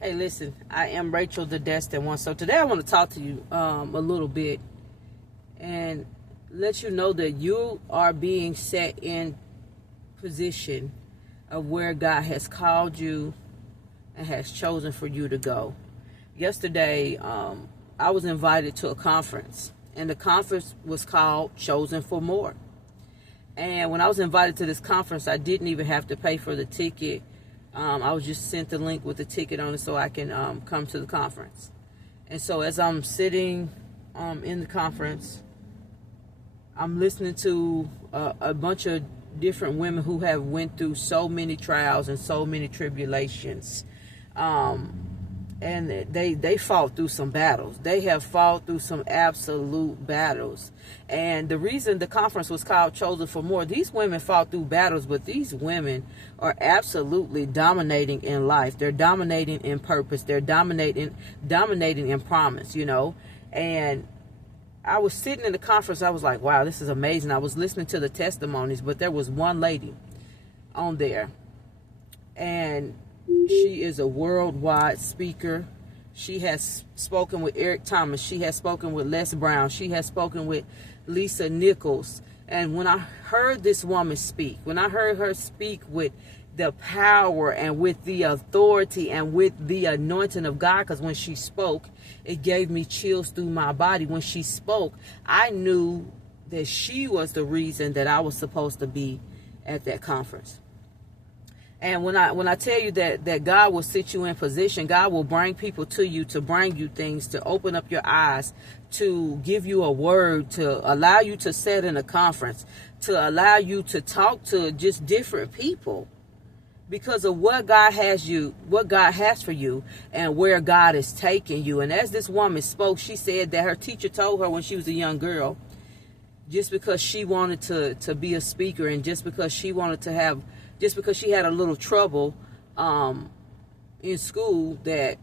Hey, listen, I am Rachel, the Destined One. So today I want to talk to you a little bit and let you know that you are being set in position of where God has called you and has chosen for you to go. Yesterday, I was invited to a conference, and the conference was called Chosen for More. And when I was invited to this conference, I didn't even have to pay for the ticket. I was just sent the link with the ticket on it so I can come to the conference. And so as I'm sitting in the conference, I'm listening to a bunch of different women who have went through so many trials and so many tribulations. And they fought through some battles. They have fought through some absolute battles. And the reason the conference was called Chosen for More, these women fought through battles, but these women are absolutely dominating in life. They're dominating in purpose. They're dominating in promise, you know. And I was sitting in the conference. I was like, wow, this is amazing. I was listening to the testimonies, but there was one lady on there. And she is a worldwide speaker. She has spoken with Eric Thomas. She has spoken with Les Brown. She has spoken with Lisa Nichols. And when I heard this woman speak, when I heard her speak with the power and with the authority and with the anointing of God, because when she spoke, it gave me chills through my body. When she spoke, I knew that she was the reason that I was supposed to be at that conference. And when I tell you that God will sit you in position, God will bring people to you, to bring you things, to open up your eyes, to give you a word, to allow you to sit in a conference, to allow you to talk to just different people because of what God has for you and where God is taking you. And as this woman spoke, she said that her teacher told her when she was a young girl, just because she wanted to be a speaker and just because she had a little trouble in school, that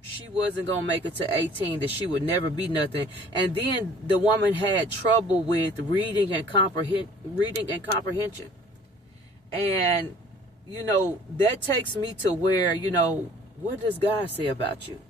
she wasn't going to make it to 18, that she would never be nothing. And then the woman had trouble with reading and comprehension. And, you know, that takes me to where, you know, what does God say about you?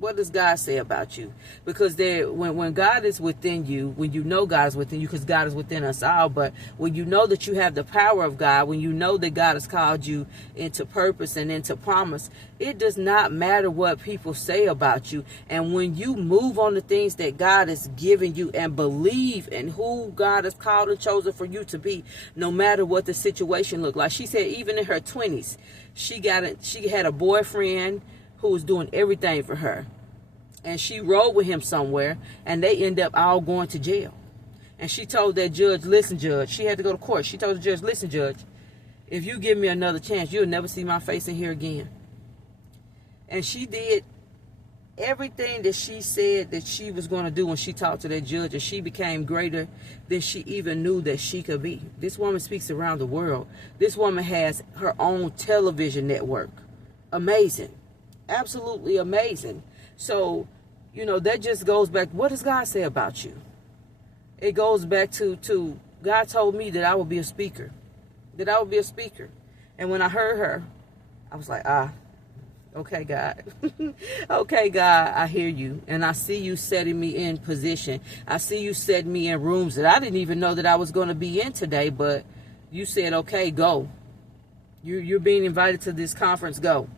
What does God say about you? Because when God is within you, when you know God is within you, because God is within us all, but when you know that you have the power of God, when you know that God has called you into purpose and into promise, it does not matter what people say about you. And when you move on the things that God has given you and believe in who God has called and chosen for you to be, no matter what the situation looked like. She said even in her 20s, she had a boyfriend who was doing everything for her. And she rode with him somewhere, and they end up all going to jail. And she told that judge, listen, judge, she had to go to court. She told the judge, listen, judge, if you give me another chance, you'll never see my face in here again. And she did everything that she said that she was going to do when she talked to that judge, and she became greater than she even knew that she could be. This woman speaks around the world. This woman has her own television network. Amazing. Absolutely amazing. So, you know, that just goes back. What does God say about you? It goes back to God told me that I would be a speaker. That I would be a speaker. And when I heard her, I was like, okay, God. Okay, God, I hear you. And I see you setting me in position. I see you setting me in rooms that I didn't even know that I was going to be in today. But you said, okay, go. You're being invited to this conference. Go.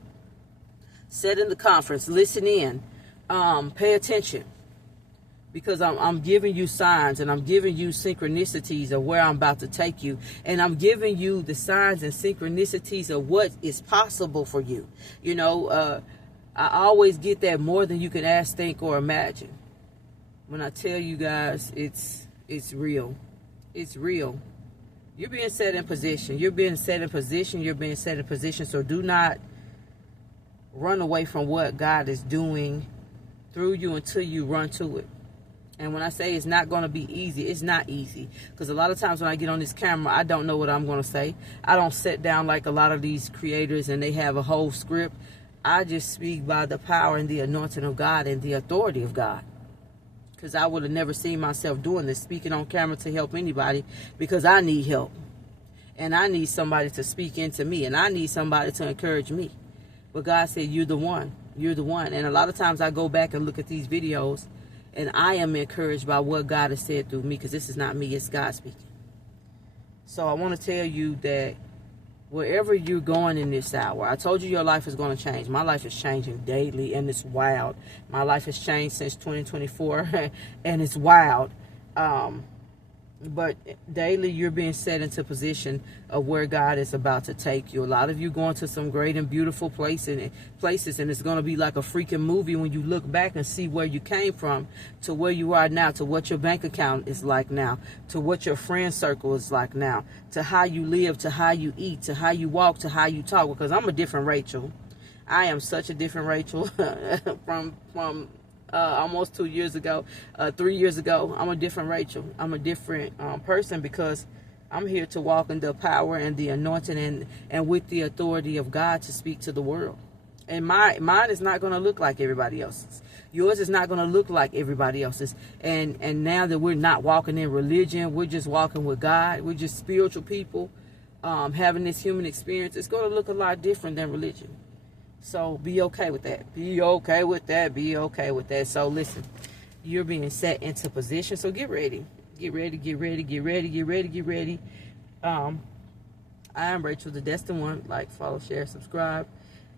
Sit in the conference, listen in, pay attention, because I'm giving you signs and I'm giving you synchronicities of where I'm about to take you. And I'm giving you the signs and synchronicities of what is possible for you. You know, I always get that more than you can ask, think, or imagine. When I tell you guys, it's real. It's real. You're being set in position. You're being set in position. You're being set in position. So do not run away from what God is doing through you until you run to it. And when I say it's not going to be easy, it's not easy. Because a lot of times when I get on this camera, I don't know what I'm going to say. I don't sit down like a lot of these creators and they have a whole script. I just speak by the power and the anointing of God and the authority of God. Because I would have never seen myself doing this, speaking on camera to help anybody, because I need help. And I need somebody to speak into me. And I need somebody to encourage me. But God said, you're the one. You're the one. And a lot of times I go back and look at these videos, and I am encouraged by what God has said through me, because this is not me, it's God speaking. So I want to tell you that wherever you're going in this hour, I told you your life is going to change. My life is changing daily, and it's wild. My life has changed since 2024, and it's wild. But daily you're being set into position of where God is about to take you. A lot of you going to some great and beautiful places, and it's going to be like a freaking movie when you look back and see where you came from to where you are now, to what your bank account is like now, to what your friend circle is like now, to how you live, to how you eat, to how you walk, to how you talk. Because I'm a different Rachel. I am such a different Rachel from almost 2 years ago, 3 years ago. I'm a different Rachel. I'm a different person, because I'm here to walk in the power and the anointing and with the authority of God to speak to the world. And mine is not going to look like everybody else's. Yours is not going to look like everybody else's. And now that we're not walking in religion, we're just walking with God. We're just spiritual people having this human experience. It's going to look a lot different than religion. So be okay with that. Be okay with that. Be okay with that. So listen, you're being set into position. So get ready. Get ready, get ready, get ready, get ready, get ready. I am Rachel, the Destined One. Like, follow, share, subscribe.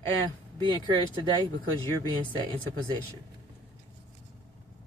And be encouraged today, because you're being set into position.